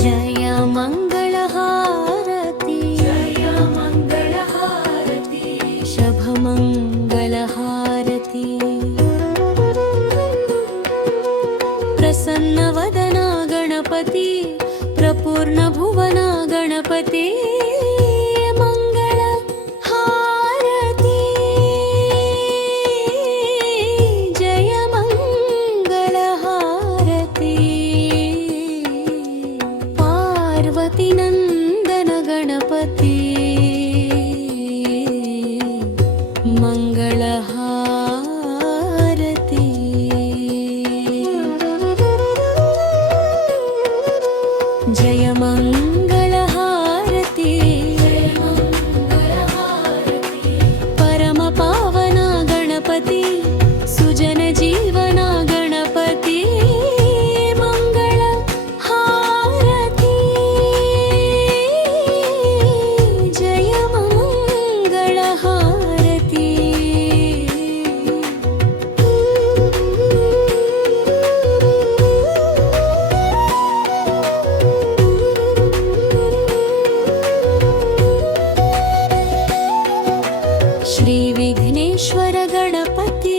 जय मंगलहारती जय मंगलहारती शुभमंगलहारती प्रसन्नवदना गणपति प्रपूर्ण भुवना गणपति नंदन गणपति मंगलहारती जय मंगलहारती परम पावना गणपति सुजन जीवना गणपति श्री विघ्नेश्वर गणपति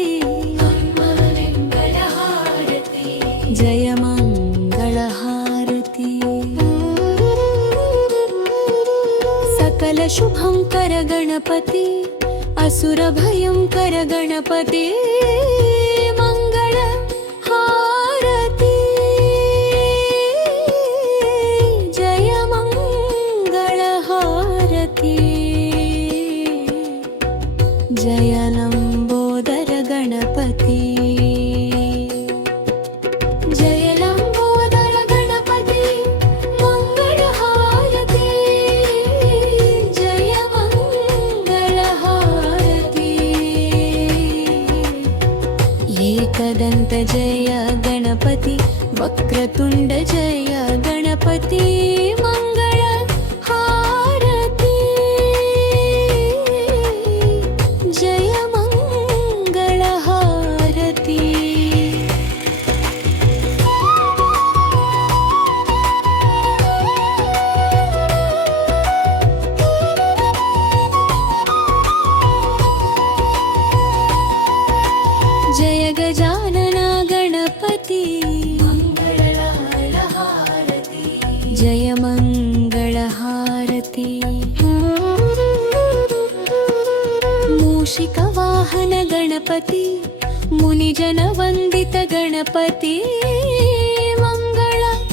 जय मंगलहारती सकल शुभंकर गणपति असुर भयंकर गणपति मंगलहारती जय मंगलहारती जय लंबोदर गणपति जय लंबोदर गणपति मंगलहारती जय मंगलहारती एकदंत जय गणपति वक्रतुंड जय गणपति जय गजानना गणपति मंगलहारती जय मंगलहारती मूषिक वाहन गणपति मुनिजन वंदित गणपति मंगलहारती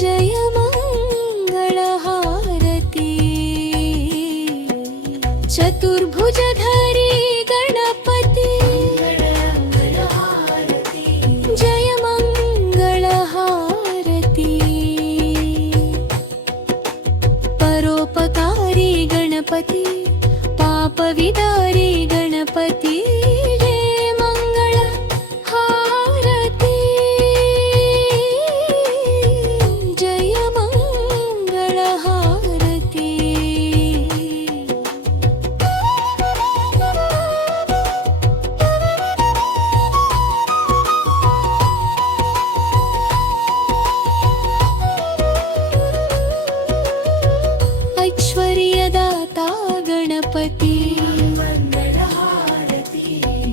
जय मंगलहारती चतुर्भुजधारी गणपति जय मंगलहारती परोपकारी गणपति पाप विदारी गणपति जय मंगलहारती जय मंगलहारती ऐश्वर्यदाता गणपति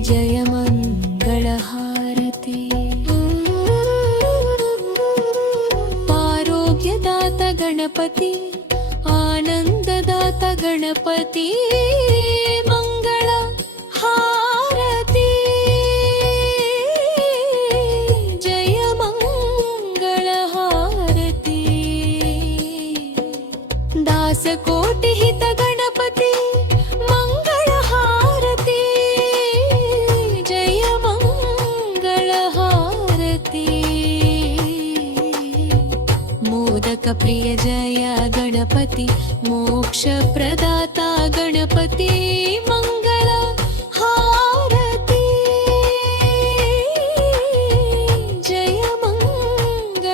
जय मंगलहारती आरोग्यदाता गणपति आनंददाता गणपति मंगलहारती जय मंगलहारती दासकोटि हित गणपति मंगलहारती जय मंगलहारती मोदक प्रिय जय गणपति मोक्ष प्रदाता गणपति मंगलहारती जय मंगलहारती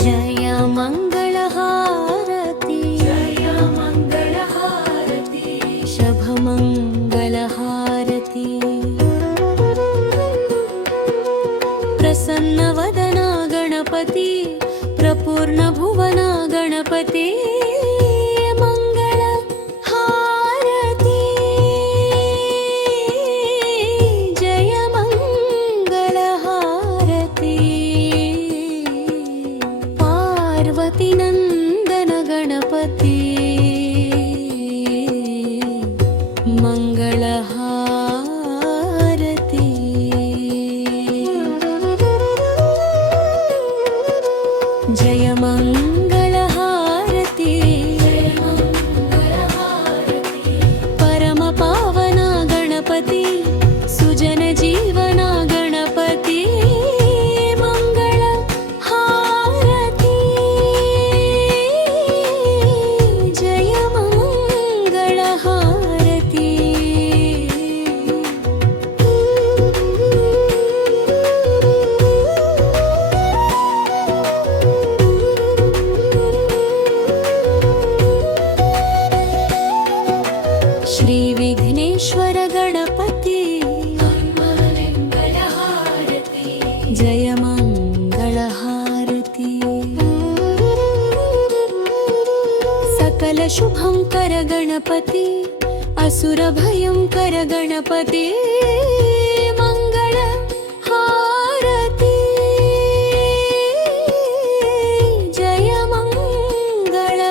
जय मङ्गलहारति जय मङ्गलहारति शुभमङ्गलहारति प्रसन्नवदना गणपति प्रपूर्णभुवना गणपति पार्वतीनन्दन गणपति मङ्गलहारति जय मङ्गलहारति परमपावना गणपति सुजनजीवना गणपति श्री विघ्नेश्वर गणपति जय मङ्गलहारति सकल शुभंकर गणपति असुर भयंकर गणपति मङ्गलहारति जय मङ्गलहारति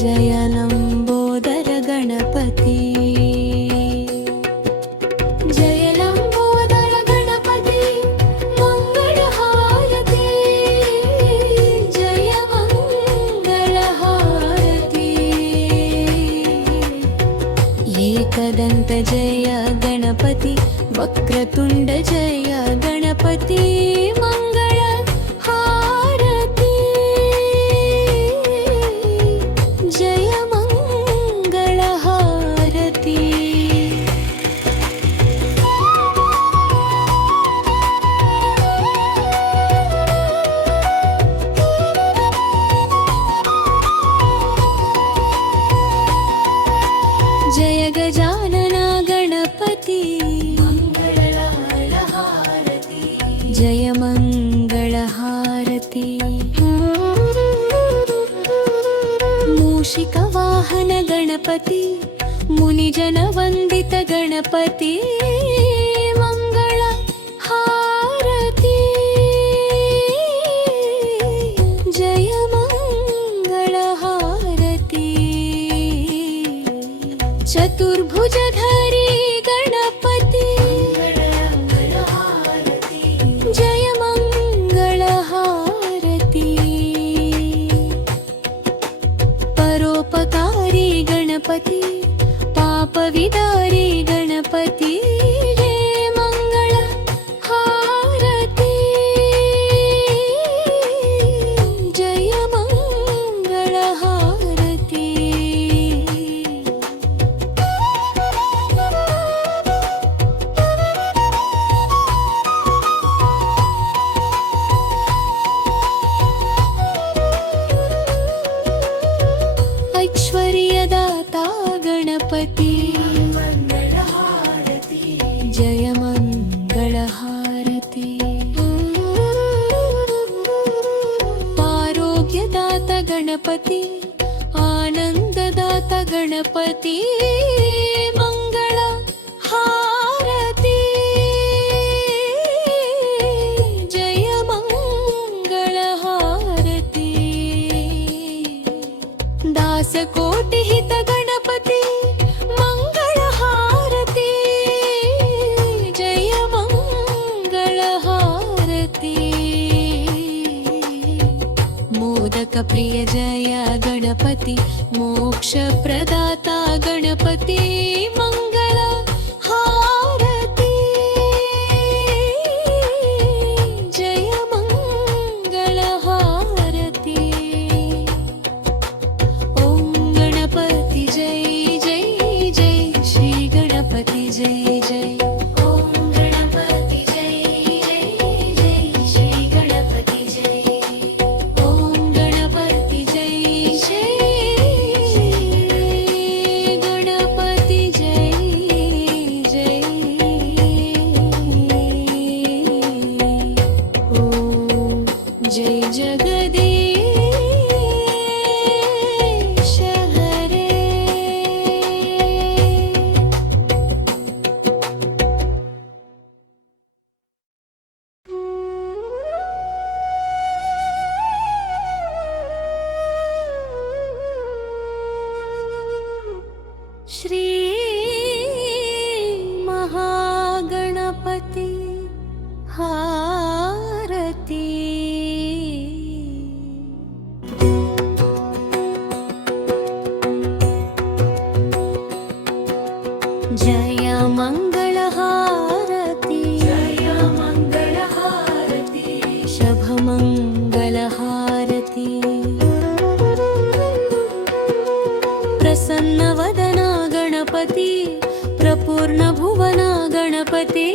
जय लंबोदर गणपति जय लंबोदर गणपति मङ्गलहारति जय मङ्गलहारति एकदन्त जय गणपति वक्रतुण्ड जय गणपति जय गजानना गणपति मङ्गलहारति जय मङ्गलहारति मूषिकवाहन गणपति मुनिजनवन्दित गणपति मङ्गलहारति जय मङ्गलहारति चतुर्भुजधारी गणपति जय मङ्गलहारति परोपकारी गणपति पापविदारी गणपति जय मङ्गलहारति जय मङ्गलहारति ऐश्वर्यदाता गणपति जय मङ्गलहारति आरोग्यदाता गणपति आनन्ददाता गणपति मङ्गलहारति जय मङ्गलहारति दासकोटिहित गणपति मङ्गलहारति जय मङ्गलहारति मोदक प्रिय जय गणपति मोक्ष प्रदाता गणपति मङ्गलहारति जय मङ्गलहारति ॐ गणपति जय जय जय श्री गणपति जय जय ॐ गणपति जय जय जय मङ्गलहारति जय मङ्गलहारति शुभमङ्गलहारति प्रसन्नवदना गणपति प्रपूर्णभुवना गणपति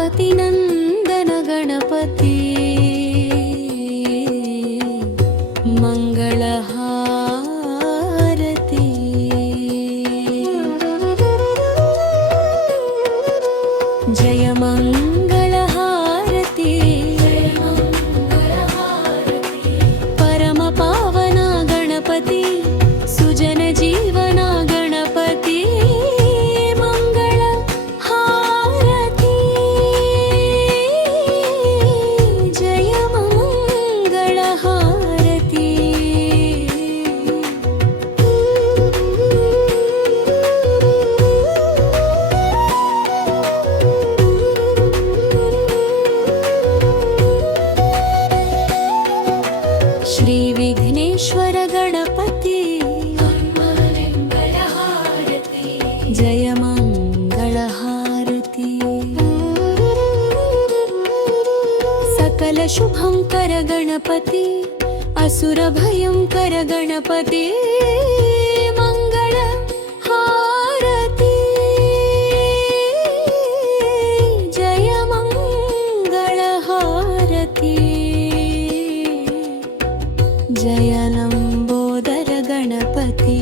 पार्वतीनन्दन गणपति मङ्गलहारति जय मङ्गलहारति परमपावना गणपति सुजन जीवना गणपति श्री विघ्नेश्वर गणपति जय मङ्गलहारति सकल शुभंकर गणपति असुर भयंकर गणपति मङ्गलहारति जय मङ्गलहारति जय लंबोदर गणपति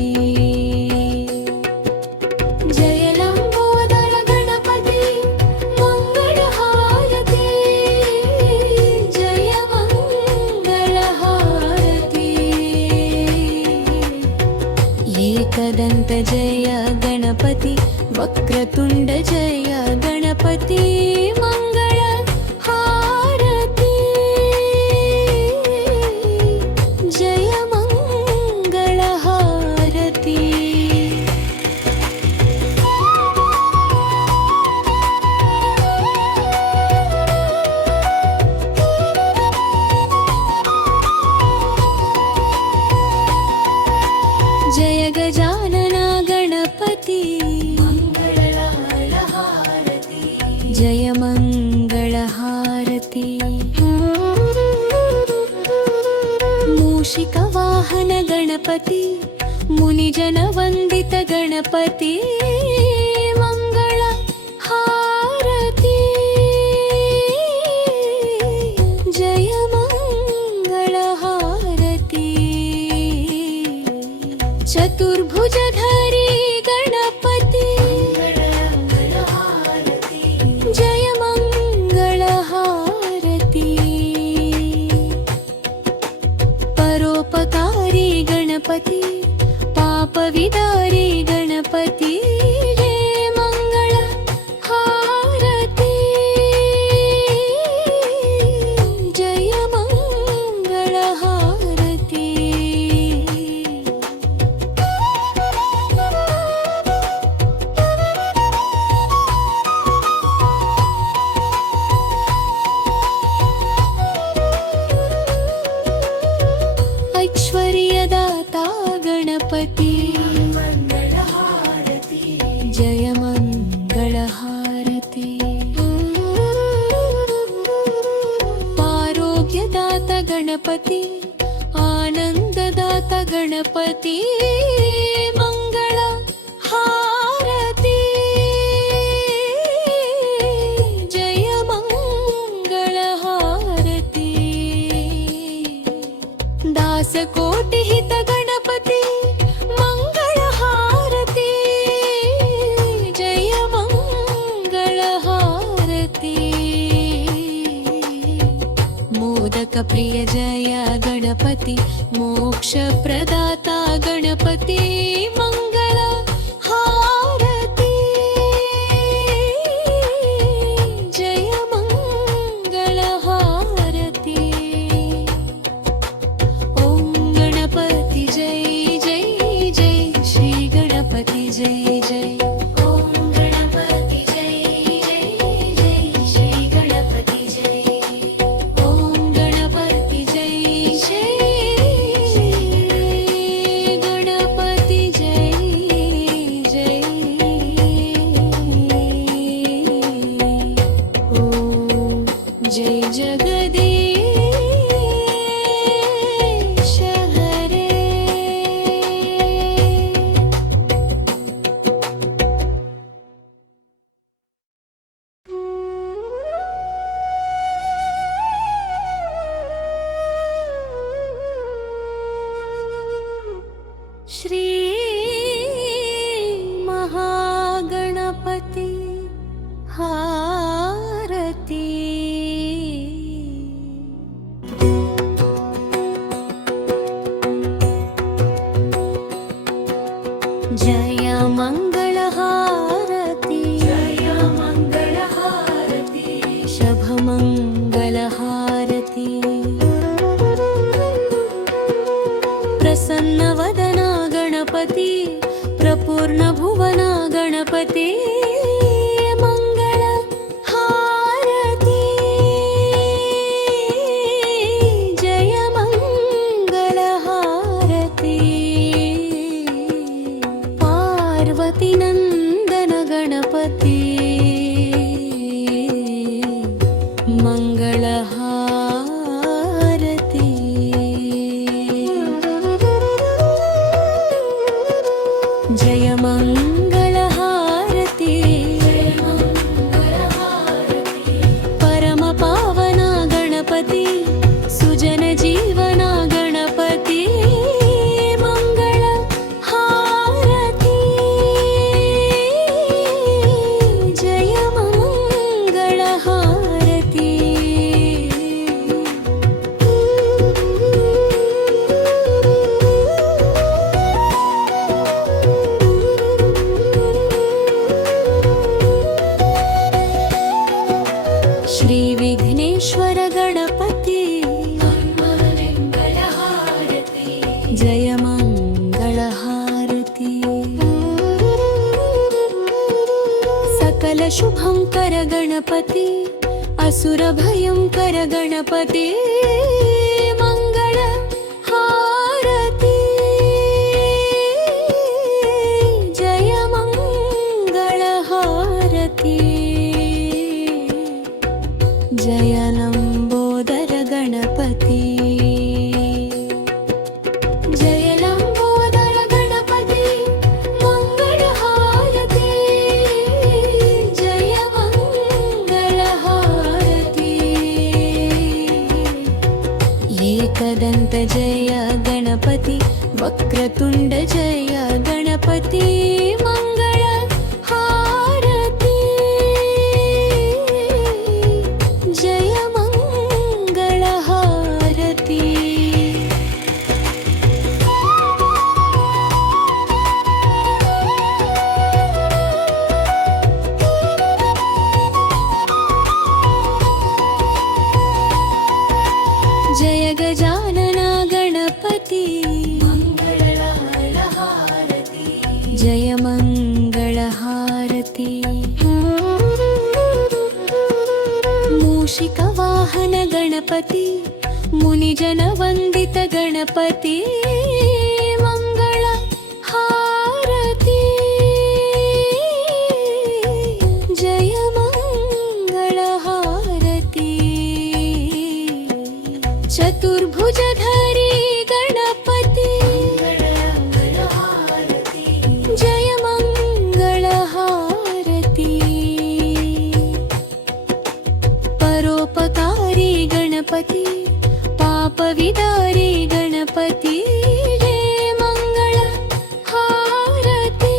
जय लंबोदर गणपति मंगलहारति जय मंगलहारति एकदंत जय गणपति वक्रतुंड जय गणपति जय गजानना गणपति मंगलहारति जय मंगलहारति मूषिक वाहन गणपति मुनिजन वंदित गणपति मंगलहारति जय मंगलहारति चतुर्भुजधारी गणपति जय मंगलहारति परोपकारी गणपति पाप विदारी गणपति जय मंगलहारति जय मंगलहारति ऐश्वर्यदाता गणपति जय मंगलहारति आरोग्यदाता गणपति आनंददाता गणपति मंगलहारति जय मंगलहारति दासकोटि हित गणपति मंगलहारति जय मंगलहारति मोदक प्रिय जय गणपति मोक्ष प्रदाता गणपति मंगलहारति जय मंगलहारति ओम गणपति जय जय जय श्री गणपति जय जय ओम गणपति जय जय जय जगदीश हरे। श्री महागणपति हारती। जय मंगल हारती, जय मंगल हारती, शुभ मंगल हारती। प्रसन्न वदना गणपति, प्रपूर्ण भुवना गणपति, मंगल हारती। जय मंगल हारती। पार्वती नंदन गणपति, मंगल हारती। जय मंगल हारती, जय मंगल हारती। परम पावना गणपति, सुजन जीवना गणपति, मंगल हारती। जय मंगल हारती। श्री विघ्नेश्वर गणपति, मंगल हारती। जय मंगल हारती। सकल शुभंकर गणपति, असुर भयंकर गणपति, मंगल हारती। जय मंगल हारती। जय लंबोदर गणपति, जय लंबोदर गणपति, मंगल हारती। जय मंगल हारती। एकदंत जय गणपति, वक्रतुंड जय गणपति, मंगल हारती। जय मंगल हारती। जय गजानना गणपति, मंगल हारती। जय मंगल हारती। मूषिक वाहन गणपति, मुनिजन वंदित गणपति, मंगल हारती। जय मंगल हारती। चतुर्भुजधारी गणपति, मंगल हारती। जय मंगल हारती। परोपकारी गणपति, पाप विदारी गणपति, जय मंगल हारती।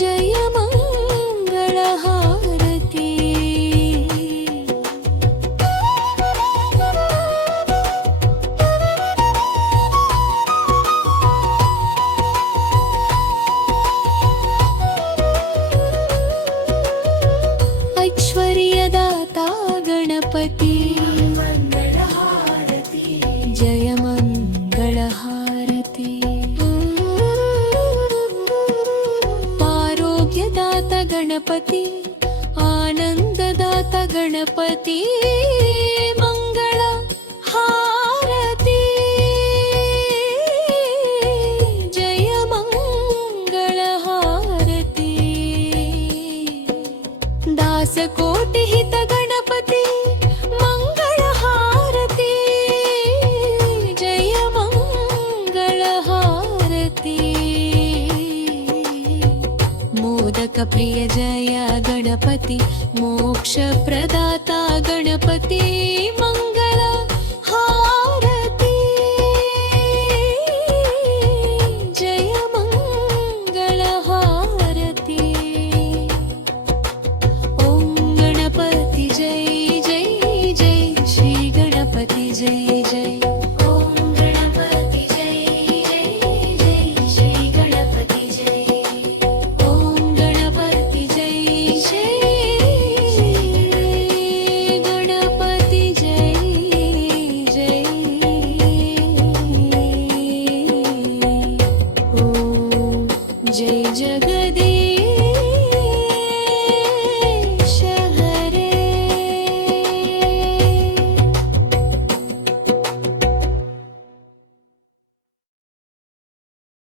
जय मंगल हारती। ऐश्वर्यदाता गणपति, मंगल हारती। जय मंगल हारती। आरोग्यदाता गणपति, आनंददाता गणपति, मंगल हारती। जय मंगल हारती। दासकोट लोकप्रिय जय गणपति मोक्ष प्रदाता गणपति मंगला